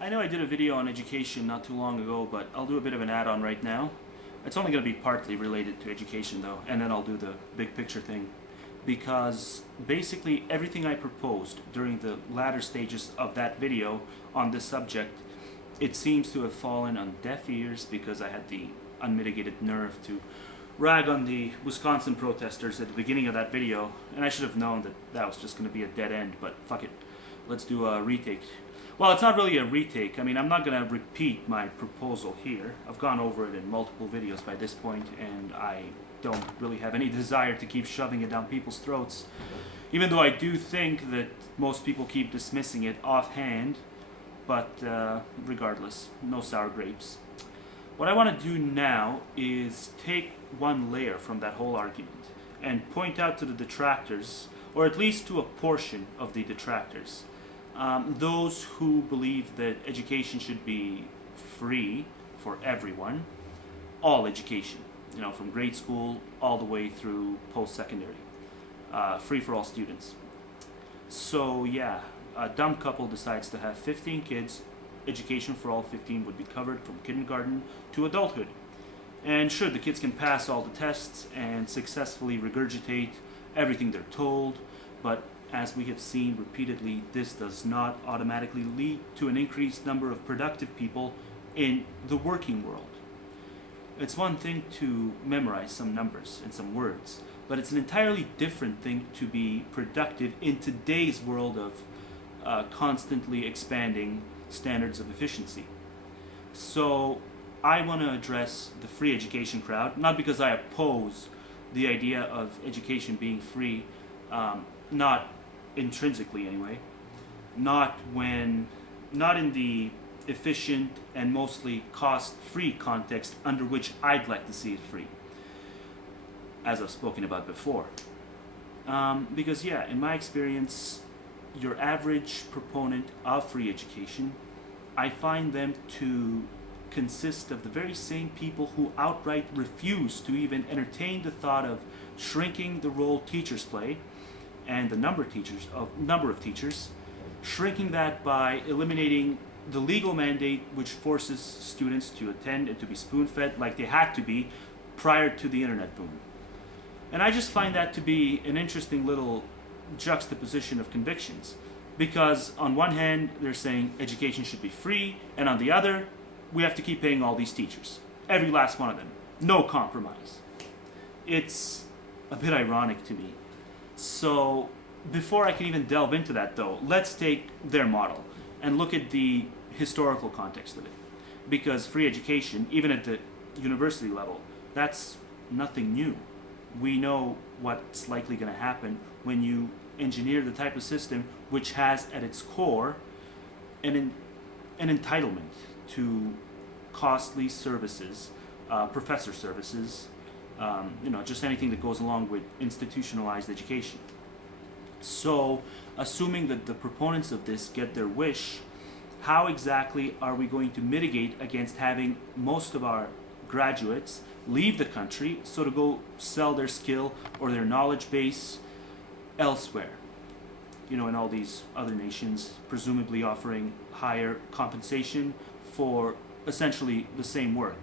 I know I did a video on education not too long ago, but I'll do a bit of an add-on right now. It's only going to be partly related to education though, and then I'll do the big picture thing. Because basically everything I proposed during the latter stages of that video on this subject, it seems to have fallen on deaf ears because I had the unmitigated nerve to rag on the Wisconsin protesters at the beginning of that video, and I should have known that that was just going to be a dead end, but fuck it. Let's do a retake. Well, it's not really a retake. I mean, I'm not going to repeat my proposal here. I've gone over it in multiple videos by this point, and I don't really have any desire to keep shoving it down people's throats. Even though I do think that most people keep dismissing it offhand, but regardless, no sour grapes. What I want to do now is take one layer from that whole argument and point out to the detractors, or at least to a portion of the detractors, those who believe that education should be free for everyone, all education, you know, from grade school all the way through post-secondary, free for all students. So yeah, a dumb couple decides to have 15 kids, education for all 15 would be covered from kindergarten to adulthood. And sure, the kids can pass all the tests and successfully regurgitate everything they're told, but as we have seen repeatedly, this does not automatically lead to an increased number of productive people in the working world. It's one thing to memorize some numbers and some words, but it's an entirely different thing to be productive in today's world of constantly expanding standards of efficiency. So I want to address the free education crowd, not because I oppose the idea of education being free, not intrinsically anyway, not in the efficient and mostly cost-free context under which I'd like to see it free, as I've spoken about before. Because yeah, in my experience, your average proponent of free education, I find them to consist of the very same people who outright refuse to even entertain the thought of shrinking the role teachers play and the number of teachers, shrinking that by eliminating the legal mandate which forces students to attend and to be spoon-fed like they had to be prior to the internet boom. And I just find that to be an interesting little juxtaposition of convictions, because on one hand they're saying education should be free, and on the other we have to keep paying all these teachers, every last one of them, no compromise. It's a bit ironic to me. So before I can even delve into that though, let's take their model and look at the historical context of it, because free education, even at the university level, that's nothing new. We know what's likely going to happen when you engineer the type of system which has at its core an entitlement to costly services, professor services, just anything that goes along with institutionalized education. So, assuming that the proponents of this get their wish, how exactly are we going to mitigate against having most of our graduates leave the country so to go sell their skill or their knowledge base elsewhere? In all these other nations, presumably offering higher compensation for essentially the same work.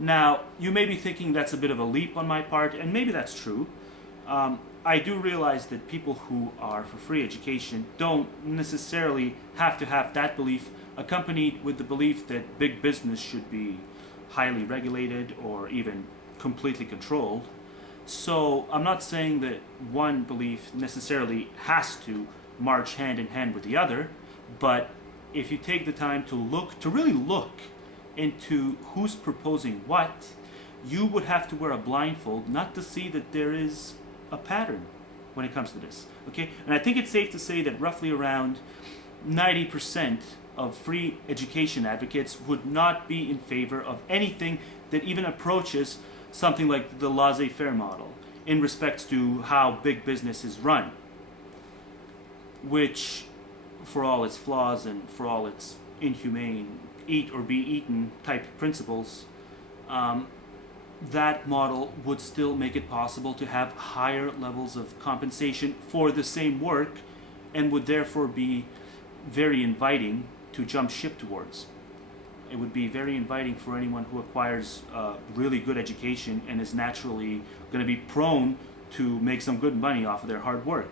Now, you may be thinking that's a bit of a leap on my part, and maybe that's true. I do realize that people who are for free education don't necessarily have to have that belief accompanied with the belief that big business should be highly regulated or even completely controlled. So I'm not saying that one belief necessarily has to march hand in hand with the other, but if you take the time to really look into who's proposing what, you would have to wear a blindfold not to see that there is a pattern when it comes to this. Okay? And I think it's safe to say that roughly around 90% of free education advocates would not be in favor of anything that even approaches something like the laissez-faire model in respects to how big business is run, which, for all its flaws and for all its inhumane eat or be eaten type principles, that model would still make it possible to have higher levels of compensation for the same work, and would therefore be very inviting to jump ship towards. It would be very inviting for anyone who acquires really good education and is naturally going to be prone to make some good money off of their hard work.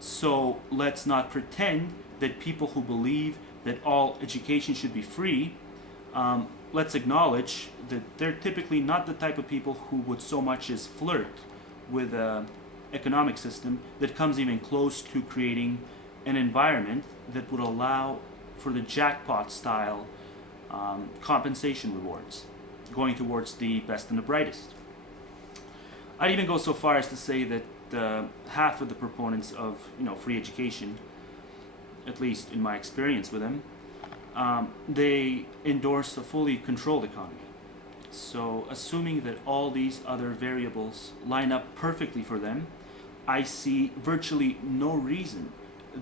So let's not pretend that people who believe that all education should be free, let's acknowledge that they're typically not the type of people who would so much as flirt with an economic system that comes even close to creating an environment that would allow for the jackpot style compensation rewards going towards the best and the brightest. I'd even go so far as to say that half of the proponents of free education, at least in my experience with them, they endorse a fully controlled economy. So assuming that all these other variables line up perfectly for them, I see virtually no reason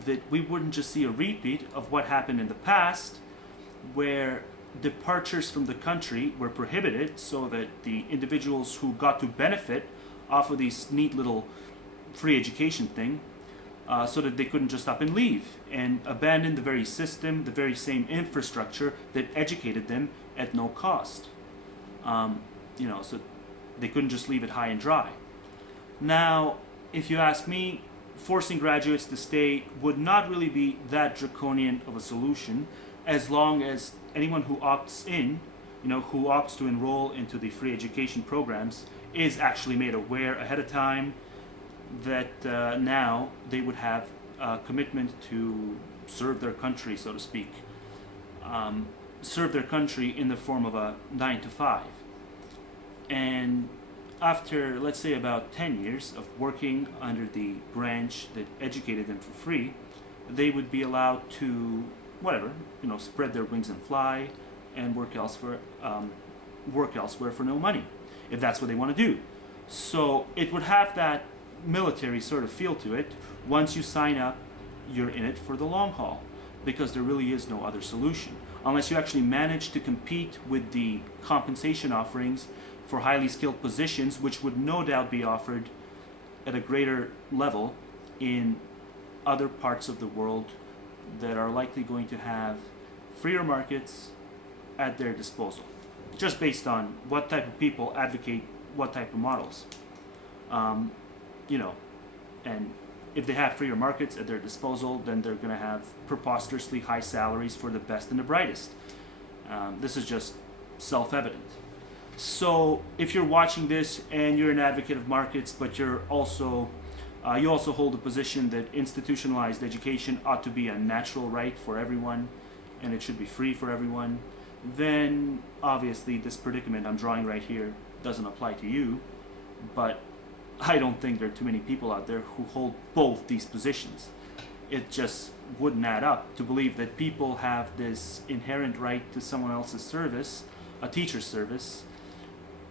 that we wouldn't just see a repeat of what happened in the past, where departures from the country were prohibited so that the individuals who got to benefit off of these neat little free education thing, so that they couldn't just up and leave and abandon the very system, the very same infrastructure that educated them at no cost. So they couldn't just leave it high and dry. Now, if you ask me, forcing graduates to stay would not really be that draconian of a solution, as long as anyone who opts in, who opts to enroll into the free education programs, is actually made aware ahead of time that now they would have a commitment to serve their country, so to speak. Serve their country in the form of a 9 to 5. And after, let's say, about 10 years of working under the branch that educated them for free, they would be allowed to, spread their wings and fly and work elsewhere for no money, if that's what they want to do. So it would have that military sort of feel to it. Once you sign up, you're in it for the long haul, because there really is no other solution. Unless you actually manage to compete with the compensation offerings for highly skilled positions, which would no doubt be offered at a greater level in other parts of the world that are likely going to have freer markets at their disposal, just based on what type of people advocate what type of models. And if they have freer markets at their disposal, then they're going to have preposterously high salaries for the best and the brightest. This is just self-evident. So if you're watching this and you're an advocate of markets, but you also hold a position that institutionalized education ought to be a natural right for everyone and it should be free for everyone, then obviously this predicament I'm drawing right here doesn't apply to you. But I don't think there are too many people out there who hold both these positions. It just wouldn't add up to believe that people have this inherent right to someone else's service, a teacher's service.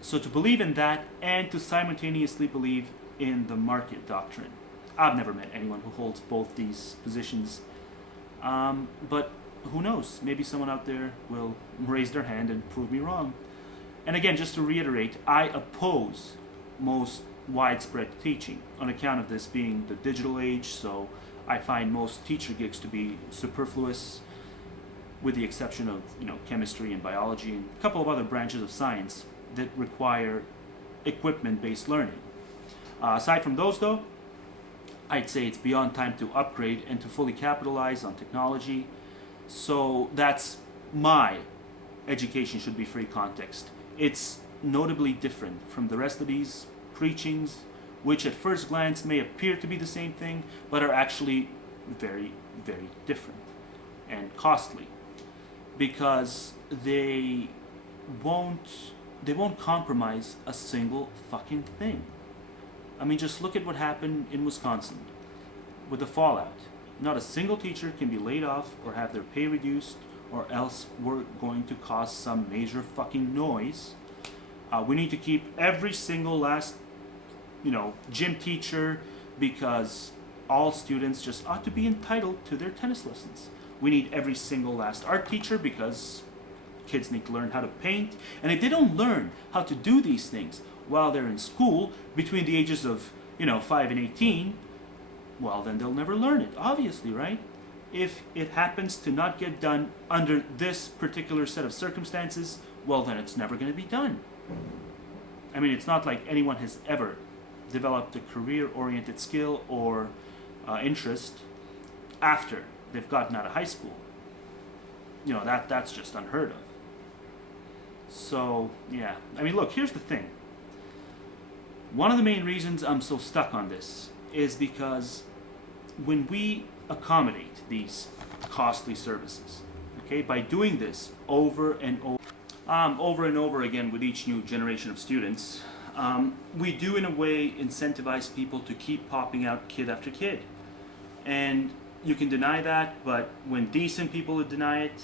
So to believe in that and to simultaneously believe in the market doctrine. I've never met anyone who holds both these positions. But who knows? Maybe someone out there will raise their hand and prove me wrong. And again, just to reiterate, I oppose most widespread teaching on account of this being the digital age, so I find most teacher gigs to be superfluous, with the exception of chemistry and biology and a couple of other branches of science that require equipment-based learning. Aside from those though, I'd say it's beyond time to upgrade and to fully capitalize on technology. So that's my education should be free context. It's notably different from the rest of these preachings, which at first glance may appear to be the same thing, but are actually very, very different and costly, because they won't compromise a single fucking thing. I mean, just look at what happened in Wisconsin with the fallout. Not a single teacher can be laid off or have their pay reduced, or else we're going to cause some major fucking noise. We need to keep every single last gym teacher, because all students just ought to be entitled to their tennis lessons. We need every single last art teacher, because kids need to learn how to paint, and if they don't learn how to do these things while they're in school between the ages of 5 and 18, well, then they'll never learn it, obviously, right? if it happens to not get done under this particular set of circumstances, well, then it's never going to be done. I mean, it's not like anyone has ever developed a career-oriented skill or interest after they've gotten out of high school. You know, that's just unheard of. So, yeah. I mean, look, here's the thing. One of the main reasons I'm so stuck on this is because when we accommodate these costly services, okay, by doing this over and over again with each new generation of students, we do in a way incentivize people to keep popping out kid after kid. And you can deny that, but when decent people deny it,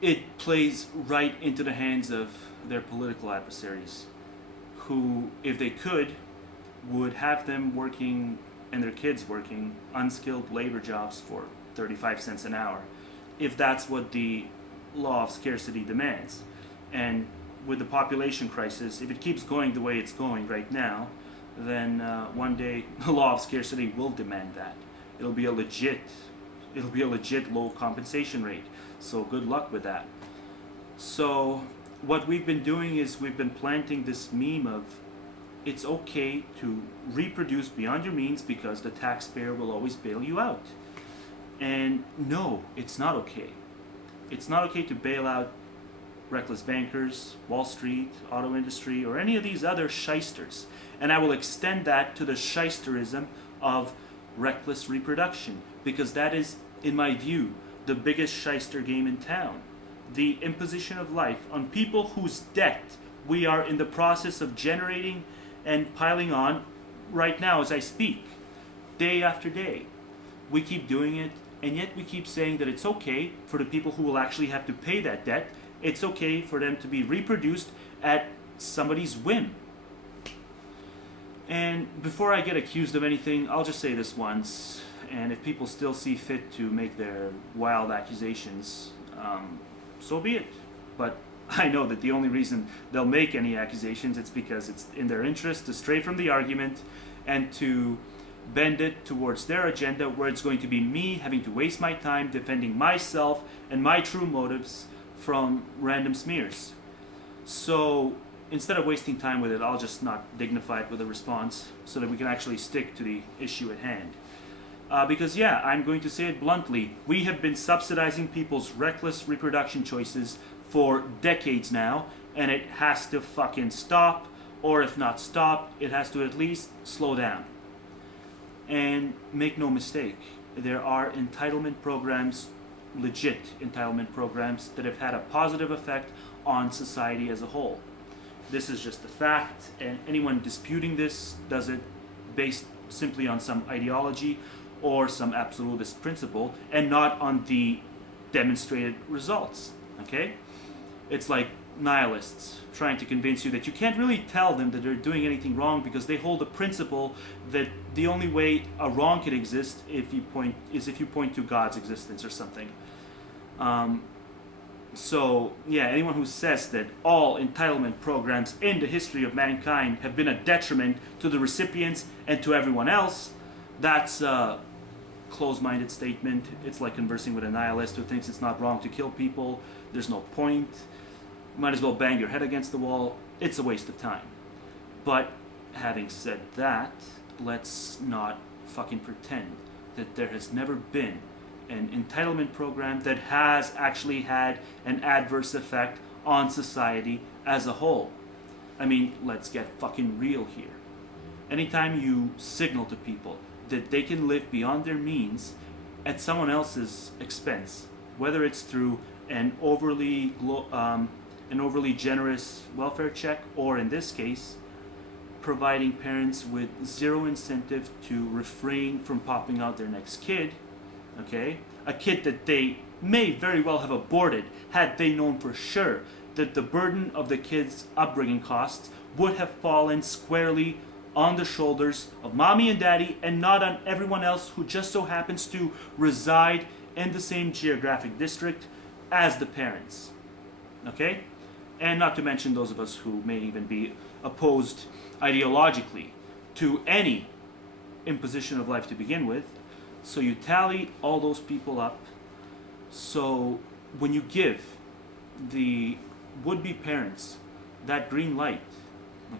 it plays right into the hands of their political adversaries, who, if they could, would have them working and their kids working unskilled labor jobs for 35 cents an hour, if that's what the law of scarcity demands. And with the population crisis, if it keeps going the way it's going right now, then one day the law of scarcity will demand that. It'll be a legit low compensation rate. So good luck with that. So what we've been doing is we've been planting this meme of it's okay to reproduce beyond your means because the taxpayer will always bail you out. And no, it's not okay. It's not okay to bail out reckless bankers, Wall Street, auto industry, or any of these other shysters. And I will extend that to the shysterism of reckless reproduction, because that is, in my view, the biggest shyster game in town. The imposition of life on people whose debt we are in the process of generating and piling on right now as I speak, day after day. We keep doing it, and yet we keep saying that it's okay for the people who will actually have to pay that debt. It's okay for them to be reproduced at somebody's whim. And before I get accused of anything, I'll just say this once, and if people still see fit to make their wild accusations, so be it. But I know that the only reason they'll make any accusations, it's because it's in their interest to stray from the argument and to bend it towards their agenda, where it's going to be me having to waste my time defending myself and my true motives from random smears. So instead of wasting time with it, I'll just not dignify it with a response so that we can actually stick to the issue at hand. Because yeah, I'm going to say it bluntly, we have been subsidizing people's reckless reproduction choices for decades now, and it has to fucking stop, or if not stop, it has to at least slow down. And make no mistake, there are entitlement programs, legit entitlement programs, that have had a positive effect on society as a whole. This is just a fact, and anyone disputing this does it based simply on some ideology or some absolutist principle, and not on the demonstrated results, okay? It's like nihilists trying to convince you that you can't really tell them that they're doing anything wrong because they hold a principle that the only way a wrong can exist if you point to God's existence or something. So yeah, anyone who says that all entitlement programs in the history of mankind have been a detriment to the recipients and to everyone else, that's a closed-minded statement. It's like conversing with a nihilist who thinks it's not wrong to kill people. There's no point. You might as well bang your head against the wall. It's a waste of time. But having said that, let's not fucking pretend that there has never been an entitlement program that has actually had an adverse effect on society as a whole. I mean, let's get fucking real here. Anytime you signal to people that they can live beyond their means at someone else's expense, whether it's through an overly generous welfare check, or in this case, providing parents with zero incentive to refrain from popping out their next kid, okay? A kid that they may very well have aborted had they known for sure that the burden of the kid's upbringing costs would have fallen squarely on the shoulders of mommy and daddy, and not on everyone else who just so happens to reside in the same geographic district as the parents, okay? And not to mention those of us who may even be opposed ideologically to any imposition of life to begin with. So you tally all those people up. So when you give the would-be parents that green light,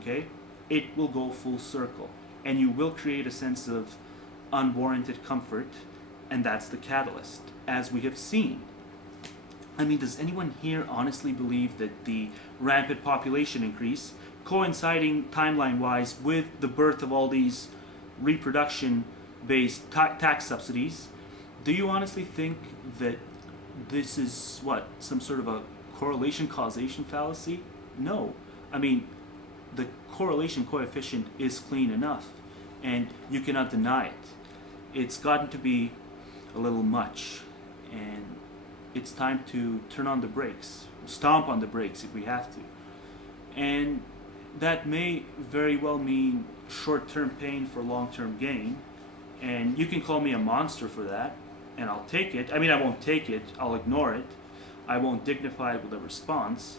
okay, it will go full circle, and you will create a sense of unwarranted comfort, and that's the catalyst, as we have seen. I mean, does anyone here honestly believe that the rampant population increase, coinciding timeline-wise with the birth of all these reproduction-based tax subsidies, do you honestly think that this is, what, some sort of a correlation-causation fallacy? No. I mean, the correlation coefficient is clean enough, and you cannot deny it. It's gotten to be a little much, and it's time to turn on the brakes, stomp on the brakes if we have to. And that may very well mean short-term pain for long-term gain, and you can call me a monster for that, and I'll take it. I mean, I won't take it, I'll ignore it. I won't dignify it with a response,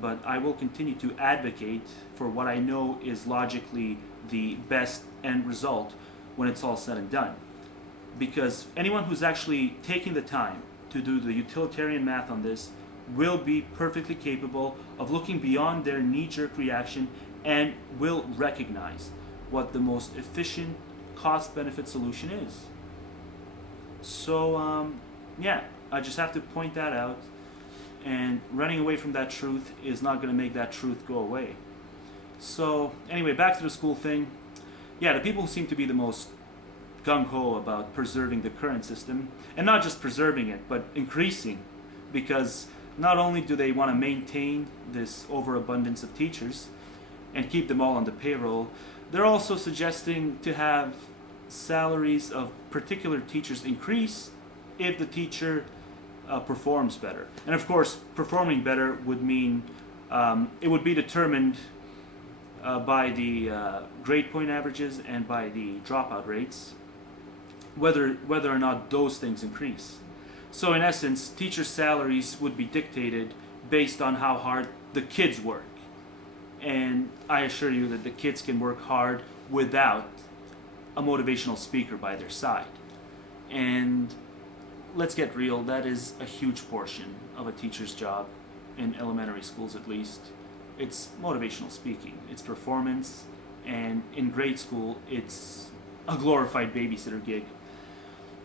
but I will continue to advocate for what I know is logically the best end result when it's all said and done. Because anyone who's actually taking the time to do the utilitarian math on this will be perfectly capable of looking beyond their knee-jerk reaction and will recognize what the most efficient cost-benefit solution is. So, yeah, I just have to point that out, and running away from that truth is not going to make that truth go away. So, anyway, back to the school thing. Yeah, the people who seem to be the most gung-ho about preserving the current system, and not just preserving it, but increasing, because not only do they want to maintain this overabundance of teachers and keep them all on the payroll, they're also suggesting to have salaries of particular teachers increase if the teacher performs better. And of course, performing better would mean it would be determined by the grade point averages and by the dropout rates, whether or not those things increase. So in essence, teachers' salaries would be dictated based on how hard the kids work. And I assure you that the kids can work hard without a motivational speaker by their side. And let's get real, that is a huge portion of a teacher's job, in elementary schools at least. It's motivational speaking, it's performance, and in grade school, it's a glorified babysitter gig.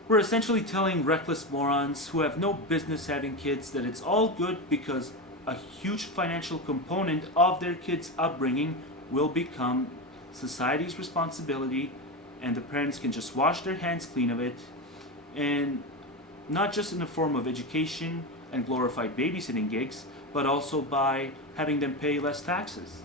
We're essentially telling reckless morons who have no business having kids that it's all good because a huge financial component of their kids' upbringing will become society's responsibility, and the parents can just wash their hands clean of it, and not just in the form of education and glorified babysitting gigs, but also by having them pay less taxes.